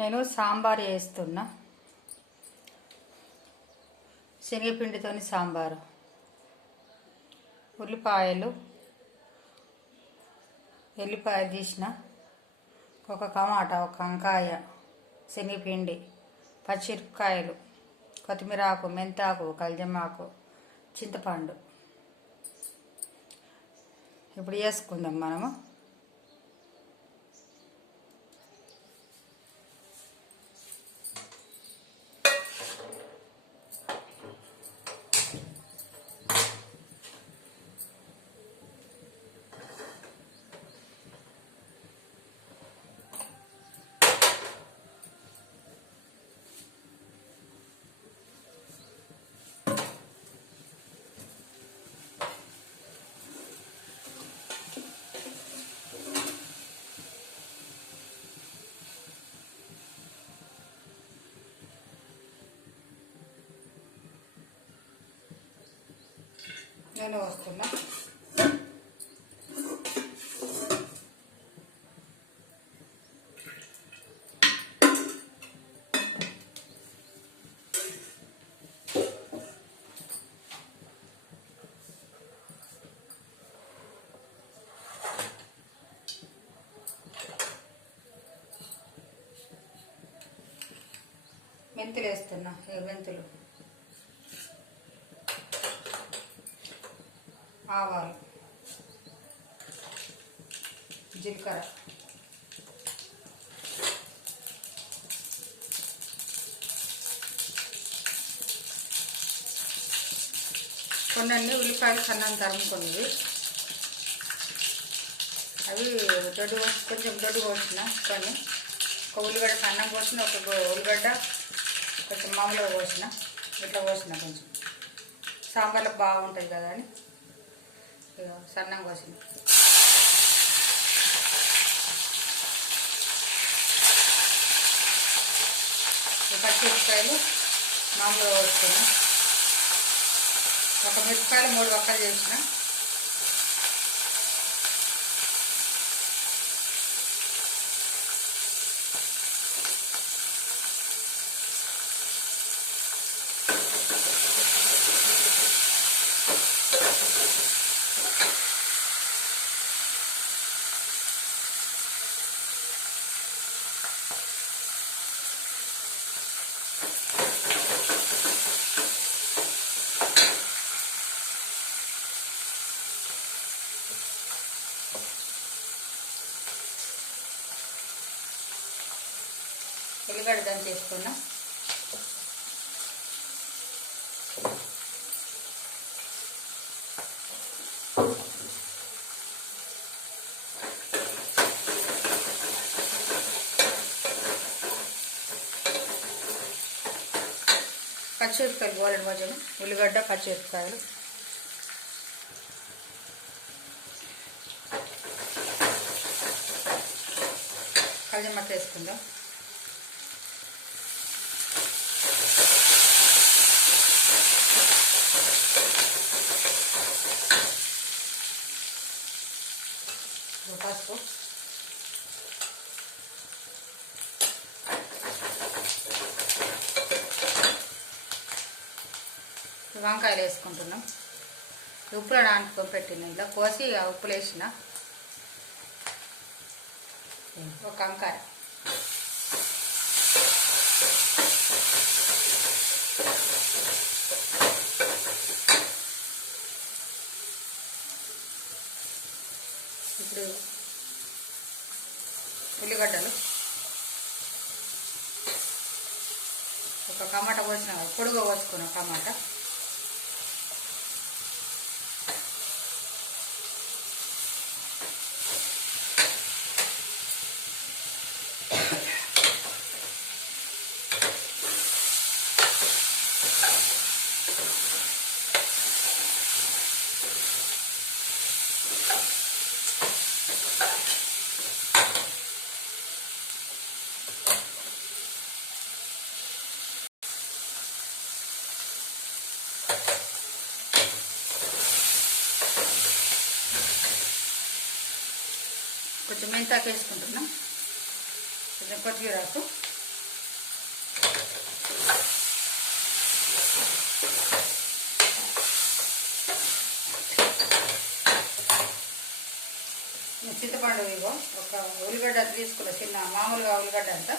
నేను సాంబార్ చేస్తున్నా. శనగపిండితోని సాంబారు. ఉల్లిపాయలు, ఎల్లిపాయ తీసిన, ఒక టమాటా, ఒక వంకాయ, శనగపిండి, పచ్చిమిరపకాయలు, కొత్తిమీర ఆకు, మెంతాకు, కల్జమాకు, చింతపండు. ఇప్పుడు చేసుకుందాం మనము. నేను వస్తున్నా. మెంతులు వేస్తున్నా. మెంతులు, ఆవాలు, జీలకర్ర, కొన్ని ఉల్లిపాయలు సన్నం తరుముకున్నవి. అవి కొంచెం దొడ్డు కోసిన, కొన్ని ఒక ఉల్లిగడ్డ సన్నం కోసిన, ఒక ఉల్లిగడ్డ కొంచెం మామూలుగా కోసిన, ఇట్లా కోసిన. కొంచెం సాంబార్లకు బాగుంటుంది కదా అని సన్నం కోసిన. పచ్చిమిరపకాయలు మామూలుగా కోసుకున్నా. ఒక మిరపకాయలు 3 వక్కలు చేసిన. ఉల్లిగడ్డ దంచేసుకున్నా. పచ్చిమిరపకాయలు పోలండి కొంచెం. ఉల్లిగడ్డ, పచ్చిమిరపకాయలు, కల్జమాకు వేసుకుందాం. పసుపు, వంకాయలు వేసుకుంటున్నాం. ఉప్పులో నానుకొని పెట్టిన, ఇలా కోసి ఉప్పులు వేసిన. ఒక వంకాయ, ఇప్పుడు ఉల్లిగడ్డలు, ఒక టమాటా కోసిన, పొడుగు కోసుకున్నాం టమాటా, కొంచెం మెంతాకు వేసుకుంటున్నాం, కొంచెం కొత్తిమీరాకు, చింతపండు ఇగో ఒక ఉల్లిగడ్డ తీసుకున్న చిన్న మామూలుగా ఉల్లిగడ్డ అంతా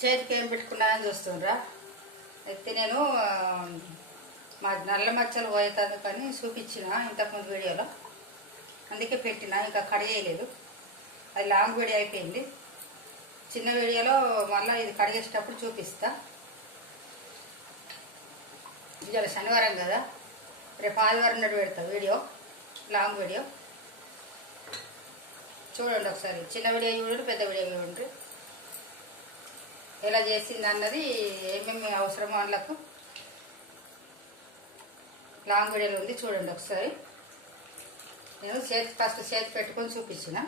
చేతికి ఏం పెట్టుకున్నానని చూస్తుండ్రా. అయితే నేను మా నల్ల మచ్చలు పోతుంది కానీ చూపించిన ఇంతకుముందు వీడియోలో, అందుకే పెట్టిన, ఇంకా కడిగేయలేదు. అది లాంగ్ వీడియో అయిపోయింది. చిన్న వీడియోలో మళ్ళీ ఇది కడిగేసేటప్పుడు చూపిస్తా. ఇవాళ శనివారం కదా, రేపు ఆదివారం నాడు పెడతా వీడియో, లాంగ్ వీడియో. చూడండి ఒకసారి, చిన్న వీడియో చూడండి, పెద్ద వీడియో చూడండి, ఎలా చేసింది అన్నది, ఏమేమి అవసరమో వాళ్ళకు లాంగ్ వీడియోలో ఉంది. చూడండి ఒకసారి. నేను ఫస్ట్ చేతి పెట్టుకొని చూపించిన,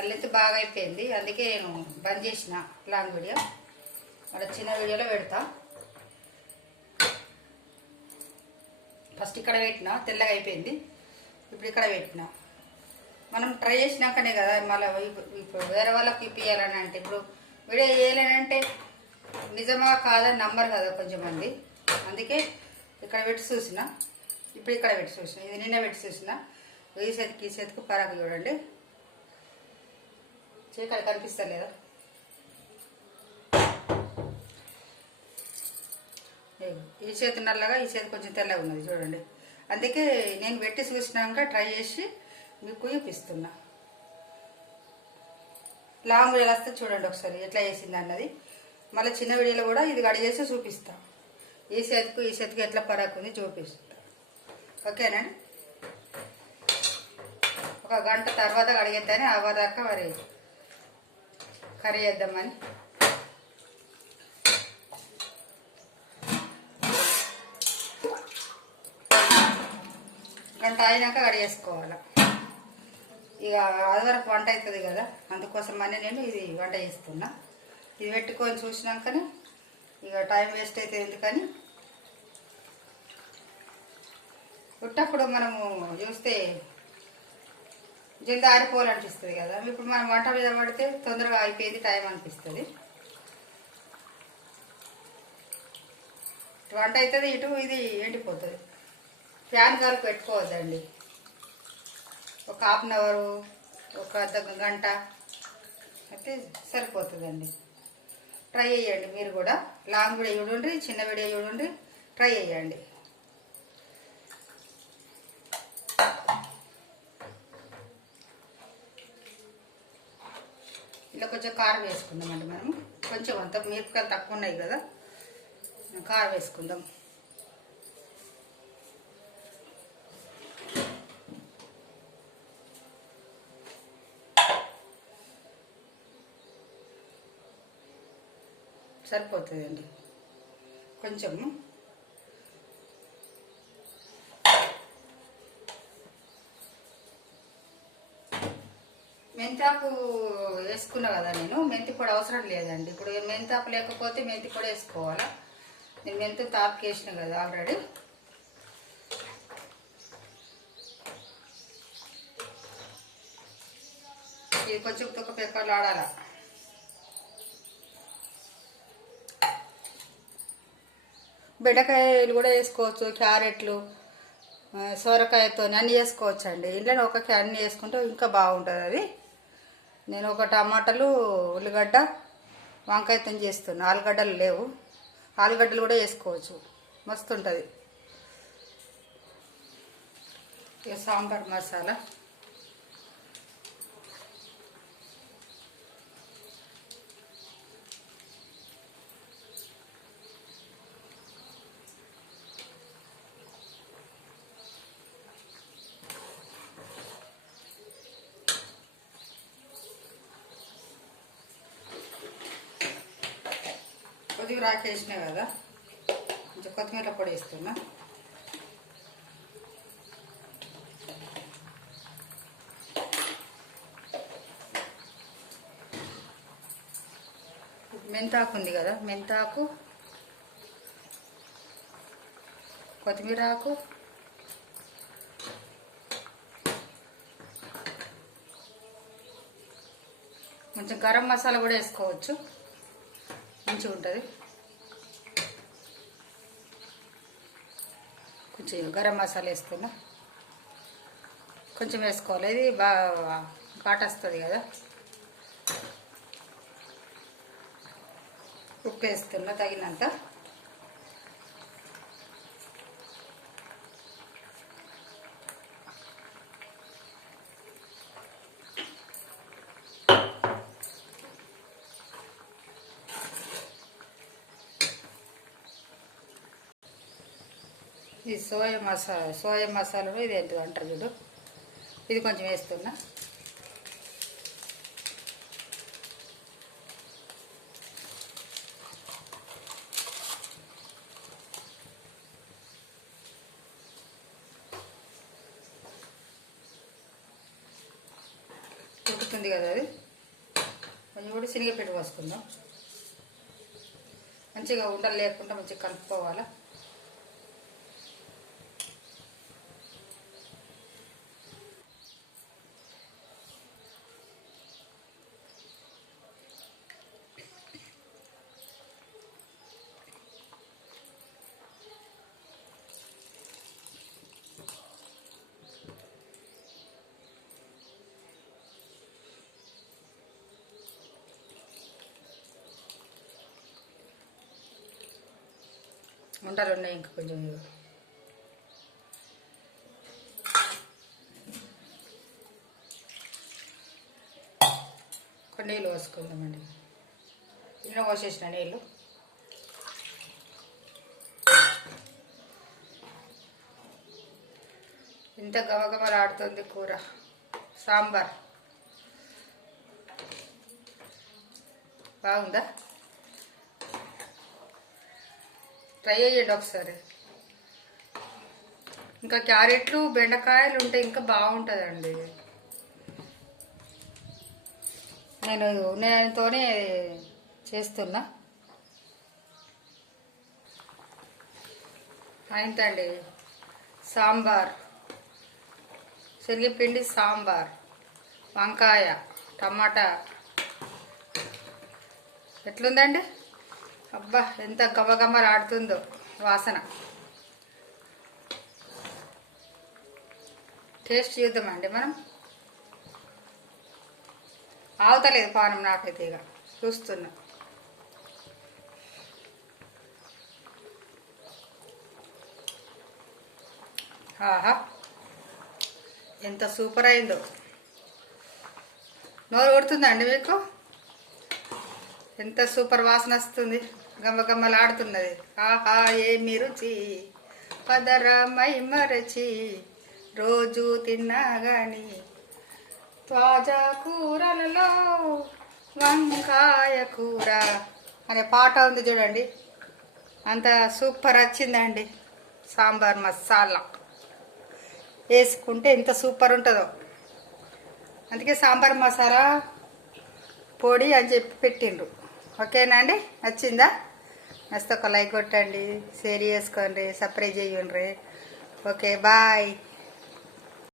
అల్లెత్తి బాగా అయిపోయింది, అందుకే నేను బంద్ చేసిన లాంగ్ వీడియో. మళ్ళీ చిన్న వీడియోలో పెడతా. ఫస్ట్ ఇక్కడ పెట్టినా, తెల్లగా అయిపోయింది. ఇప్పుడు ఇక్కడ పెట్టినా. మనం ట్రై చేసినాకనే కదా మళ్ళీ ఇప్పుడు వేరే వాళ్ళకి ఇప్పియాలని అంటే, ఇప్పుడు వీడియో చేయలేనంటే నిజమా కాదని నమ్మరు కదా కొంచెంమంది, అందుకే ఇక్కడ పెట్టి చూసిన. ఇప్పుడు ఇక్కడ పెట్టి చూసిన, ఇది నిన్న పెట్టి చూసిన. ఈ చేతికి పరాకు చూడండి, చీకటి కనిపిస్తలేదా? ఈ చేతి నల్లగా, ఈ చేతి కొంచెం తెల్లగా ఉన్నది చూడండి. అందుకే నేను పెట్టి చూసినాక ట్రై చేసి మీకు చూపిస్తున్నా. లాంగ్ వీడియోలు వస్తే చూడండి ఒకసారి ఎట్లా చేసింది అన్నది. మళ్ళీ చిన్న వీడియోలో కూడా ఇది కడిగేసి చూపిస్తా. ఈ చేతికి ఎట్లా పరాకు ఉంది చూపిస్తా. ఓకేనండి. ఒక గంట తర్వాత కడిగేద్దాని అవ్వదాకా మరి కర్రీ చేద్దామని. గంట అయినాక కడిగేసుకోవాలి. ఇక ఆదివరకు వంట అవుతుంది కదా, అందుకోసమని నేను ఇది వంట చేస్తున్నా. ఇది పెట్టుకొని చూసినాకనే ఇక టైం వేస్ట్ అయితే ఎందుకని, ఉట్టప్పుడు మనము చూస్తే జల్ది ఆరిపోవాలనిపిస్తుంది కదా. ఇప్పుడు మనం వంట మీద పడితే తొందరగా అయిపోయింది టైం అనిపిస్తుంది. వంట అవుతుంది, ఇటు ఇది ఎండిపోతుంది. ఫ్యాన్ గాలికి పెట్టుకోవద్దండి. ఒక హాఫ్ అన్ అవరు, ఒక గంట అయితే సరిపోతుందండి. ట్రై చేయండి మీరు కూడా. లాంగ్ వీడియో చూడండి, చిన్న వీడియో చూడండి, ట్రై చేయండి. ఇలా కొంచెం కారం వేసుకుందామండి మనము. కొంచెం అంత మిరపకాయలు తక్కువ ఉన్నాయి కదా, కారం వేసుకుందాం. సరిపోతుందండి కొంచెము. మెంతాకు వేసుకున్నా కదా నేను, మెంతి పొడి అవసరం లేదండి. ఇప్పుడు మెంతాకు లేకపోతే మెంతి పొడి వేసుకోవాలా. నేను మెంతి తాపుకి వేసిన కదా ఆల్రెడీ. ఇది కొంచెం తొక్క పెక్కలు ఆడాల. బెండకాయలు కూడా వేసుకోవచ్చు, క్యారెట్లు, సొరకాయతో అన్నీ చేసుకోవచ్చు అండి. ఇంట్లో ఒక అన్నీ వేసుకుంటే ఇంకా బాగుంటుంది అది. నేను ఒక టమాటాలు, ఉల్లిగడ్డ, వంకాయతో చేస్తున్నా. ఆలుగడ్డలు లేవు, ఆలుగడ్డలు కూడా వేసుకోవచ్చు, మస్తు ఉంటుంది. ఇక సాంబార్ మసాలా, కొద్దిగా రాకేసినా కదా, కొంచెం కొత్తిమీర పొడి వేస్తున్నా. మెంతాకు ఉంది కదా, మెంతాకు, కొత్తిమీర ఆకు, కొంచెం గరం మసాలా కూడా వేసుకోవచ్చు, మంచిగా ఉంటుంది. కొంచెం గరం మసాలా వేస్తున్నా, కొంచెం వేసుకోవాలి, ఇది బాగా ఘాటు వస్తుంది కదా. ఉప్పు వేస్తున్నా తగినంత. ఇది సోయా మసాలా ఇది ఏంటి అంటారు చూడు, ఇది కొంచెం వేస్తున్నా. ఉడుకుతుంది కదా, అది కొంచెం కూడా శనగపిండి పోసుకుందాం. మంచిగా ఉండలు లేకుండా మంచిగా కలుపుకోవాలి. ఉండలు ఉన్నాయి ఇంకా కొంచెం. కొన్ని నీళ్ళు పోసుకుందామండి. ఇలా పోసేసిన నీళ్ళు. ఇంత గమగమలాడుతుంది కూర. సాంబార్ బాగుందా? ట్రై చేయండి ఒకసారి. ఇంకా క్యారెట్లు బెండకాయలు ఉంటే ఇంకా బాగుంటుందండి. నేనుతోనే చేస్తున్నా. అయిందండి సాంబార్, శనగపిండి సాంబార్, వంకాయ, టమాటా. ఎట్లుందండి? అబ్బా ఎంత గమగమలాడుతుందో వాసన. టేస్ట్ చూద్దామండి మనం. ఆవుతలేదు పానం నాకైతే, ఇక చూస్తున్నా. ఆహా ఎంత సూపర్ అయిందో. నోరు కొడుతుందండి మీకు? ఎంత సూపర్ వాసన వస్తుంది, గమ్మగమ్మలాడుతున్నది. ఆహా ఏమి రుచి, పదరమై మరచి రోజు తిన్నా గాని తాజా కూరలలో వంకాయ కూర అనే పాట ఉంది చూడండి. అంత సూపర్ వచ్చిందండి. సాంబార్ మసాలా వేసుకుంటే ఎంత సూపర్ ఉంటుందో. అందుకే సాంబార్ మసాలా పొడి అని చెప్పి పెట్టిండ్రు. ఓకేనా అండి? నచ్చిందా? నచ్చితే ఒక లైక్ కొట్టండి, షేర్ చేసుకోండి, సబ్స్క్రైబ్ చేయండి. Okay bye.